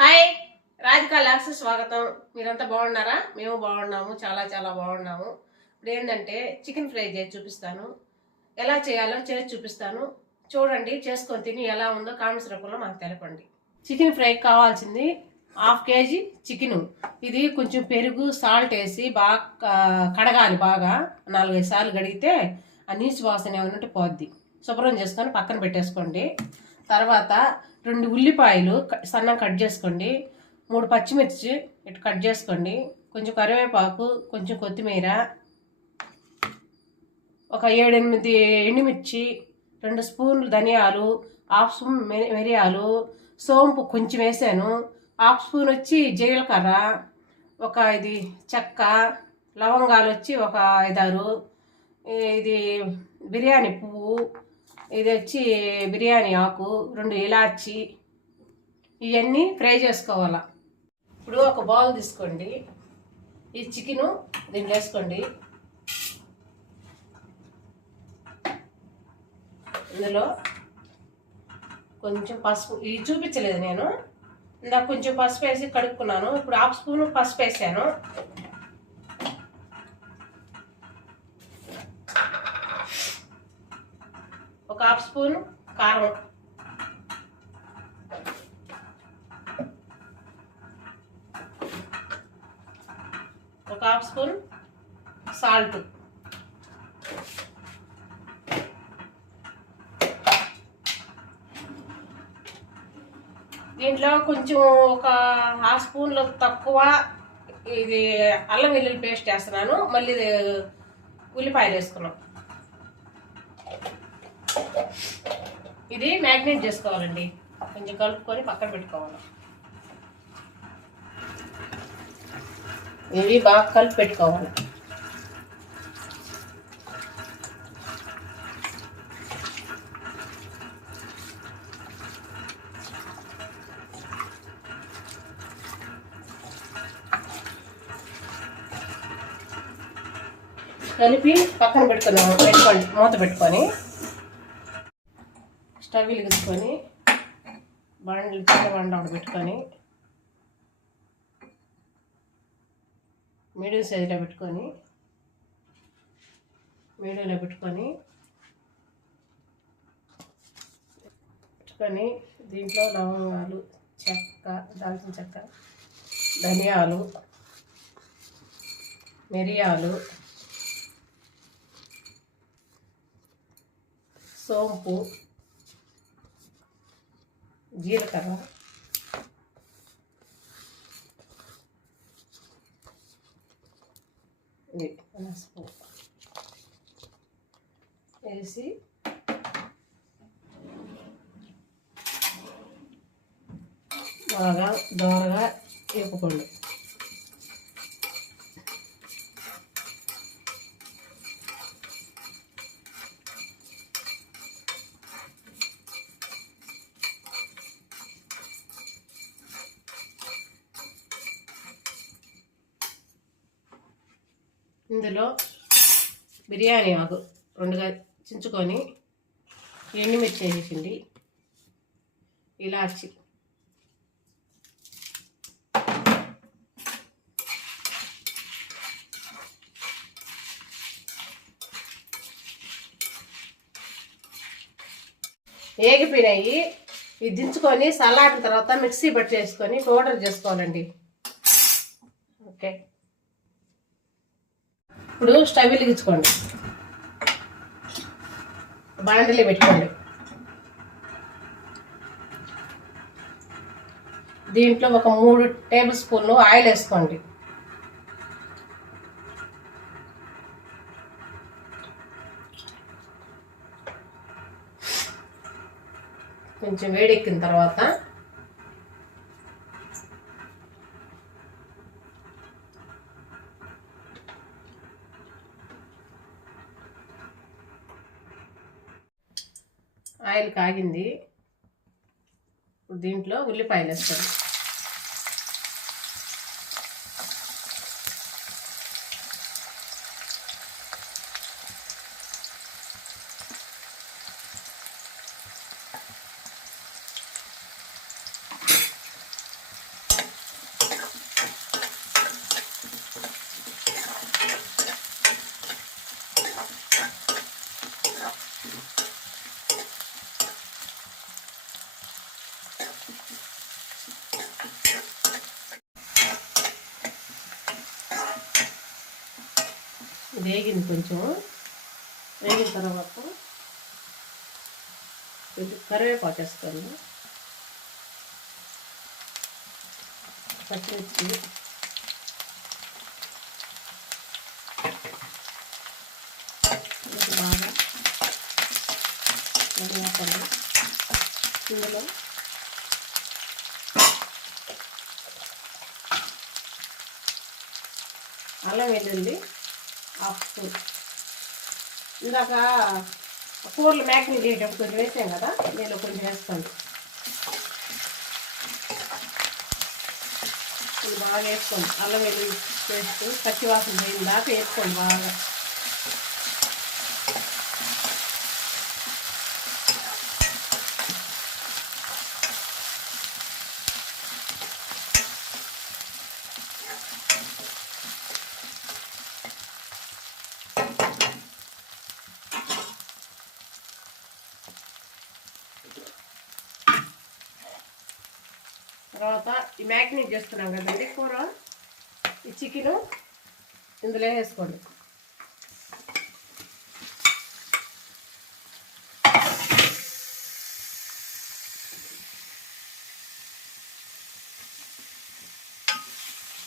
Hi, Radhika lakhs స్వాగతం. మీరంతా బాగున్నారా? మేము బాగున్నాము, చాలా చాలా బాగున్నాము. ఇప్పుడు ఏంటంటే చికెన్ ఫ్రై చేసి చూపిస్తాను. ఎలా చేయాలో చేసి చూపిస్తాను. చూడండి, చేసుకొని తిని ఎలా ఉందో కామెంట్స్ రూపంలో మాకు తెలపండి. చికెన్ ఫ్రైకి కావాల్సింది 1/2 కేజీ చికెను. ఇది కొంచెం పెరుగు, సాల్ట్ వేసి బాగా కడగాలి. బాగా 4-5 సార్లు కడిగితే ఆ నీచు వాసన ఏమన్నట్టు పోద్ది. శుభ్రం చేసుకొని పక్కన పెట్టేసుకోండి. తర్వాత 2 ఉల్లిపాయలు సన్నం కట్ చేసుకోండి. 3 పచ్చిమిర్చి ఇటు కట్ చేసుకోండి. కొంచెం కరివేపాకు, కొంచెం కొత్తిమీర, ఒక 7-8 ఎండుమిర్చి, 2 స్పూన్లు ధనియాలు, 1/2 స్పూన్ మిరియాలు, సోంపు కొంచెం వేసాను, 1/2 స్పూన్ వచ్చి జీలకర్ర, ఒక 5 చెక్క, లవంగాలు వచ్చి ఒక 5-6, ఇది బిర్యానీ పువ్వు, ఇది వచ్చి బిర్యానీ ఆకు, 2 ఇలాచి, ఇవన్నీ ఫ్రై చేసుకోవాలా. ఇప్పుడు ఒక బౌల్ తీసుకోండి. ఈ చికెను దీంట్లో వేసుకోండి. ఇందులో కొంచెం పసుపు, ఇవి చూపించలేదు నేను, ఇందాక కొంచెం పసుపు వేసి కడుక్కున్నాను. ఇప్పుడు 1/2 స్పూన్ పసుపు వేసాను. ఒక 1/2 స్పూన్ కారం, ఒక 1/2 స్పూన్ సాల్ట్, దీంట్లో కొంచెం ఒక 1/2 స్పూన్లు తక్కువ ఇది అల్లం వెల్లుల్లి పేస్ట్ వేస్తున్నాను. మళ్ళీ ఉల్లిపాయలు వేసుకున్నాం. ఇది మ్యాగ్నేట్ చేసుకోవాలండి. కొంచెం కలుపుకొని పక్కన పెట్టుకోవాలి. ఇవి బాగా కలిపి పెట్టుకోవాలి. కలిపి పక్కన పెట్టుకోండి. మూత పెట్టుకొని స్టవ్ వెలిగించుకొని చిన్న బండ ఒకటి పెట్టుకొని మీడియం సైజులో పెట్టుకొని దీంట్లో లవంగాలు, చెక్క, దాల్చిన చెక్క, ధనియాలు, మిరియాలు, సోంపు, జీలకర్ర, పసుపు వేసి బాగా దోరగా వేపుకోండి. ఇందులో బిర్యానీ ఆకు 2గా చించుకొని, ఎండుమిర్చి వేసేసింది, ఇలాచి, ఏగిపోయినాయి. ఇది దించుకొని సలాడిన తర్వాత మిక్సీ పట్టేసుకొని పౌడర్ చేసుకోవాలండి. ఓకే, ఇప్పుడు స్టవ్ వెలిగించుకోండి. బాండలి పెట్టుకోండి. దీంట్లో ఒక 3 టేబుల్ స్పూన్లు ఆయిల్ వేసుకోండి. కొంచెం వేడెక్కిన తర్వాత ఆయిల్ కాగింది. దీంట్లో ఉల్లిపాయలు వేస్తాను. ఇది వేగింది, కొంచెం వేగిన తర్వాత కొంచెం కరివేపాకు వేస్తాను, పచ్చిమిర్చి, బాగా ధనియాపండు, ఇందులో అల్లం వెల్లుల్లి హాఫ్ స్పూన్. ఇందాక కూరలు మ్యాగ్నేట్ చేసేటప్పుడు కొంచెం వేసాం కదా, నేను కొంచెం వేస్తాను. ఇది బాగా వేసుకోండి, అల్లం వెల్లుల్లి పేస్ట్ పచ్చివాసన పోయిన దాకా వేసుకోండి బాగా. తర్వాత ఈ మ్యాగ్నేట్ చేస్తున్నాం కదండి కూర, ఈ చికెను ఇందులో వేసుకోండి.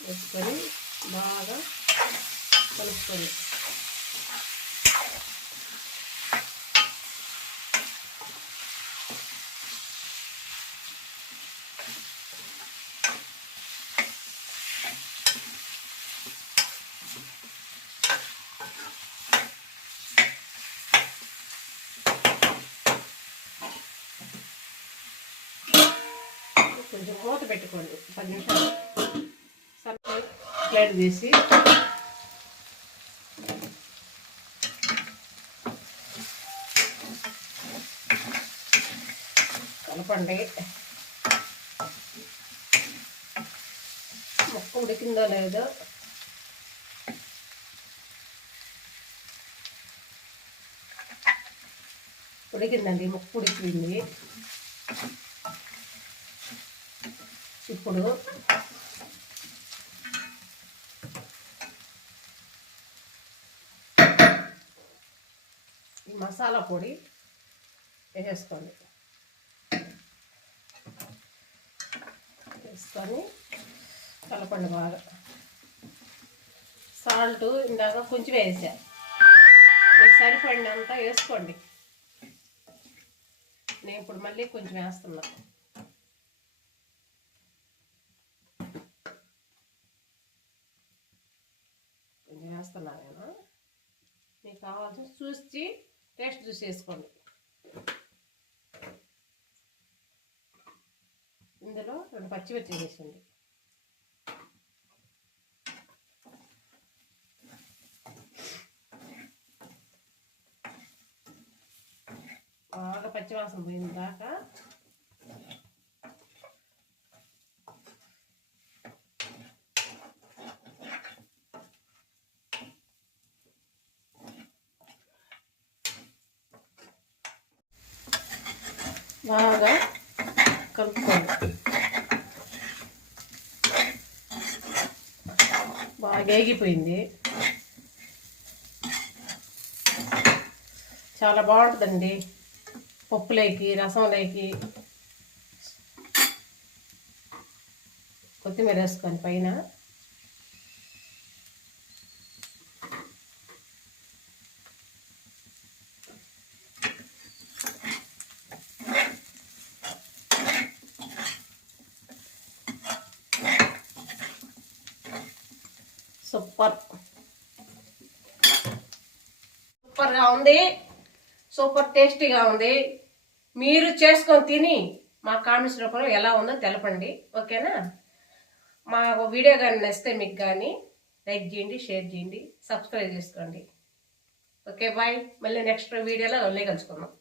వేసుకొని బాగా కలుపుకోండి. కొంచెం మూత పెట్టుకోండి 10 నిమిషాలు. ప్లేట్ తీసి కలపండి. ముక్క ఉడికిందో లేదో ఉడికిందండి, ముక్క ఉడికింది. ఇప్పుడు ఈ మసాలా పొడి వేసేసుకోండి. వేసుకొని కలపండి బాగా. సాల్ట్ ఇందాక కొంచెం వేసా, మీకు సరిపడినంత వేసుకోండి. నేను ఇప్పుడు మళ్ళీ కొంచెం వేస్తున్నా. కొంచెం వేస్తున్నా నేను, మీకు కావాల్సిన చూసి టేస్ట్ చూసి వేసుకోండి. ఇందులో 2 పచ్చిమిర్చి వేసింది. బాగా పచ్చివాసన పోయిన దాకా బాగా కలుపుకోండి. బాగా వేగిపోయింది, చాలా బాగుంటుందండి పప్పులోకి, రసంలోకి. కొత్తిమీర వేసుకొని పైన సూపర్గా ఉంది, సూపర్ టేస్టీగా ఉంది. మీరు చేసుకొని తిని మా కామెంట్స్ రూపంలో ఎలా ఉందో తెలపండి, ఓకేనా? మా వీడియో కానీ నచ్చితే మీకు కానీ లైక్ చేయండి, షేర్ చేయండి, సబ్స్క్రైబ్ చేసుకోండి. Okay, bye. మళ్ళీ నెక్స్ట్ వీడియోలో కలుసుకుందాం.